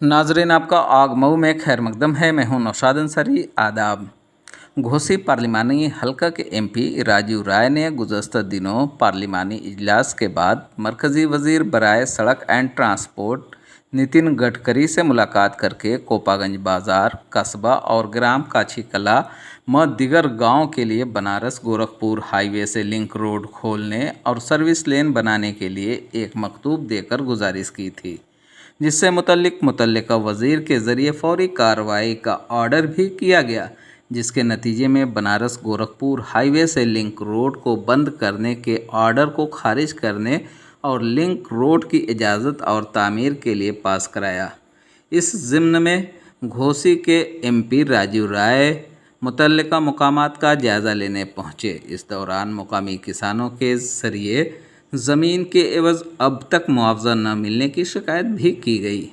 नाजरीन, आपका आगमऊ में खैर मकदम है। मैं हूं नौशाद अंसारी। आदाब। घोसी पार्लिमानी हलका के एमपी राजीव राय ने गुज़श्ता दिनों पार्लिमानी इजलास के बाद मरकज़ी वज़ीर बराए सड़क एंड ट्रांसपोर्ट नितिन गडकरी से मुलाकात करके कोपागंज बाज़ार, कस्बा और ग्राम काछी कला व दिगर गाँव के लिए बनारस गोरखपुर हाईवे से लिंक रोड खोलने और सर्विस लेन बनाने के लिए एक मकतूब देकर गुजारिश की थी, जिससे मुतल्लिका वज़ीर के ज़रिए फौरी कार्रवाई का ऑर्डर भी किया गया, जिसके नतीजे में बनारस गोरखपुर हाईवे से लिंक रोड को बंद करने के ऑर्डर को खारिज करने और लिंक रोड की इजाज़त और तामीर के लिए पास कराया। इस ज़िम्न में घोसी के एमपी राजीव राय मुतल्लिका मकामात का जायज़ा लेने पहुँचे। इस दौरान मुकामी किसानों के ज़रिए ज़मीन के एवज़ अब तक मुआवजा न मिलने की शिकायत भी की गई,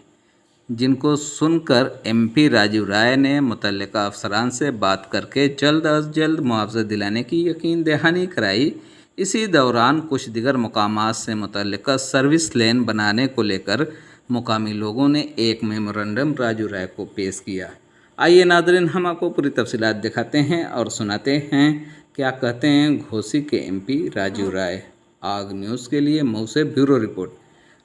जिनको सुनकर एमपी राजीव राय ने मुतल्लिका अफसरान से बात करके जल्द अज जल्द मुआवजा दिलाने की यकीन दहानी कराई। इसी दौरान कुछ दिगर मकामात से मुतल्लिका सर्विस लेन बनाने को लेकर मुकामी लोगों ने एक मेमोरेंडम राजीव राय को पेश किया। आइए नाज़रीन, हम आपको पूरी तफसीलात दिखाते हैं और सुनाते हैं क्या कहते हैं घोसी के एमपी राजीव राय। आग न्यूज़ के लिए मऊ से ब्यूरो रिपोर्ट।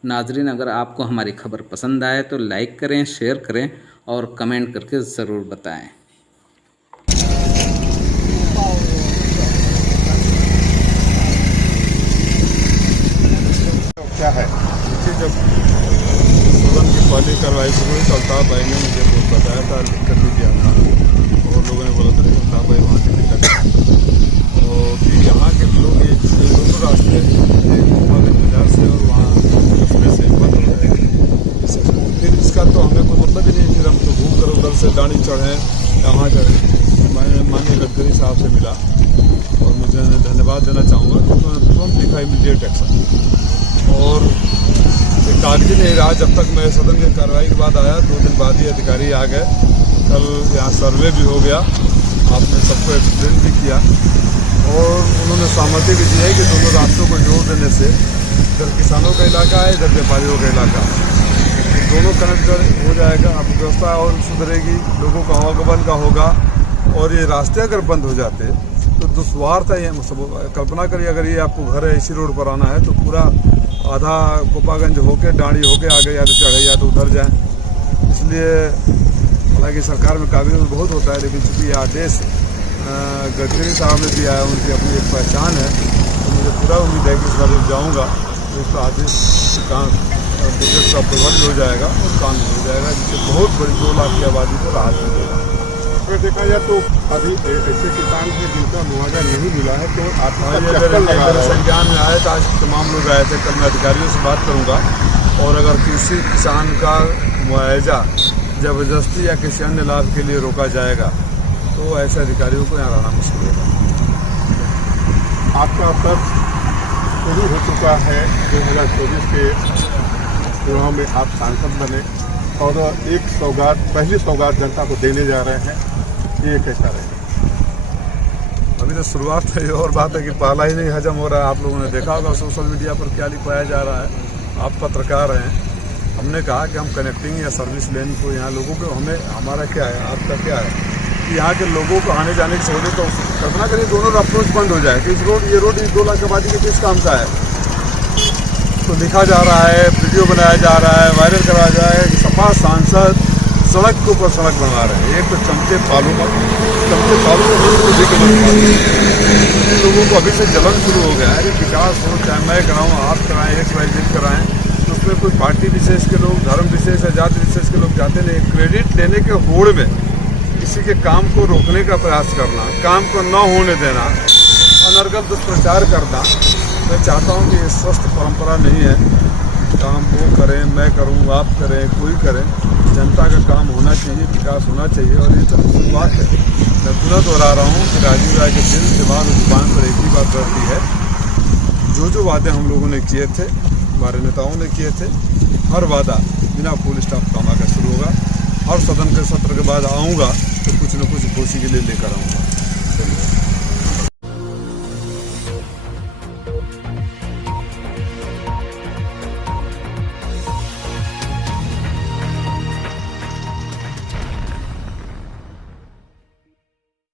नाजरीन, अगर आपको हमारी खबर पसंद आए तो लाइक करें, शेयर करें और कमेंट करके ज़रूर बताएं। क्या है देखिए, जब सदन की पहली कार्रवाई शुरू हुई तो अल्ताफ़ भाई ने मुझे बताया था, लिख कर भी दिया था और लोगों ने बोला था कि अल्ताफ़ भाई वहाँ से निकल गए और कि यहाँ के लोग ये दोनों रास्ते बाज़ार से और वहाँ रस्ते से बंद हो जाएंगे। फिर इसका तो हमें कोई मतलब ही नहीं। फिर हम तो घूम कर उधर से दानी चढ़ें यहाँ चढ़ें। मैंने माननीय गडकरी साहब से मिला और मुझे धन्यवाद देना चाहूँगा कि उन्होंने तुरंत लिखा इमीडिएट एक्शन और कागजी नहीं रहा। जब तक मैं सदन की कार्रवाई के बाद आया 2 दिन बाद ही अधिकारी आ गए। कल यहाँ सर्वे भी हो गया, आपने सबको एक्सप्लेन भी किया और उन्होंने सहमति भी दी है कि दोनों रास्तों को जोड़ देने से इधर किसानों का इलाका है, इधर व्यापारियों का इलाका है, दोनों कनेक्ट हो जाएगा। अब व्यवस्था और सुधरेगी, लोगों का आवागमन का होगा। और ये रास्ते अगर बंद हो जाते तो दुश्वार था। ये कल्पना करिए, अगर ये आपको घर है इसी रोड पर आना है तो पूरा आधा कोपागंज होके डांडी होके आगे या तो चढ़े या तो उधर जाएं। इसलिए हालांकि सरकार में काबिल बहुत होता है, लेकिन चूँकि ये आदेश गडकरी साहब ने दिया है, उनकी अपनी एक पहचान है, तो मुझे पूरा उम्मीद है कि इस बार जब जाऊँगा तो इसका आदेश प्रोजेक्ट का अप्रूवल हो जाएगा और काम हो जाएगा, जिससे बहुत बड़ी 2 लाख की आबादी को राहत मिलेगा। अगर देखा जाए तो अभी ऐसे किसान के जिनका मुआवजा नहीं मिला है तो मेरे संज्ञान में आए तो आज तमाम लोग आए थे। कल मैं अधिकारियों से बात करूंगा और अगर किसी किसान का मुआवजा ज़बरदस्ती या किसी अन्य लाभ के लिए रोका जाएगा तो ऐसे अधिकारियों को यहाँ रहना मुश्किल होगा। आपका पर्व शुरू हो चुका है 2024 के चुनाव में आप सांसद बने और एक सौगात, पहली सौगात जनता को देने जा रहे हैं, ये कैसा रहेगा? अभी तो शुरुआत है, और बात है कि पहला ही नहीं हजम हो रहा है। आप लोगों ने देखा होगा सोशल मीडिया पर क्या लिखवाया जा रहा है। आप पत्रकार हैं, हमने कहा कि हम कनेक्टिंग या सर्विस लेन को यहाँ लोगों को, हमें हमारा क्या है, आपका क्या है कि यहाँ के लोगों को आने जाने की सहूलियत। तो कल्पना करिए दोनों अप्रोच बंद हो जाए कि ये रोड 2 लाख आबादी के किस काम का है। तो लिखा जा रहा है, वीडियो बनाया जा रहा है, वायरल कराया जा रहा है कि सपा सांसद सड़क के ऊपर सड़क बना रहे हैं। एक तो चमचे पालू में लोगों को अभी से जलन शुरू हो गया है कि विकास हो, चाहे मैं कराऊँ, आप कराएं, XYZ कराएं, तो उसमें कोई पार्टी विशेष के लोग, धर्म विशेष या जाति विशेष के लोग जाते नहीं। क्रेडिट लेने के होड़ में किसी के काम को रोकने का प्रयास करना, काम को न होने देना, अनर्गल दुष्प्रचार करना, मैं चाहता हूँ कि ये स्वस्थ परंपरा नहीं है। काम वो करें, मैं करूँ, आप करें, कोई करें, जनता का काम होना चाहिए, विकास होना चाहिए। और ये तो शुरुआत है। मैं पुनः दोहरा रहा हूँ कि राजीव राय के दिल दिमाग और जुबान पर एक ही बात रहती है, जो वादे हम लोगों ने किए थे, हमारे नेताओं ने किए थे, हर वादा बिना फुल स्टॉप काम आकर शुरू होगा। हर सदन के सत्र के बाद आऊँगा तो कुछ न कुछ घोषी के लिए लेकर आऊँगा।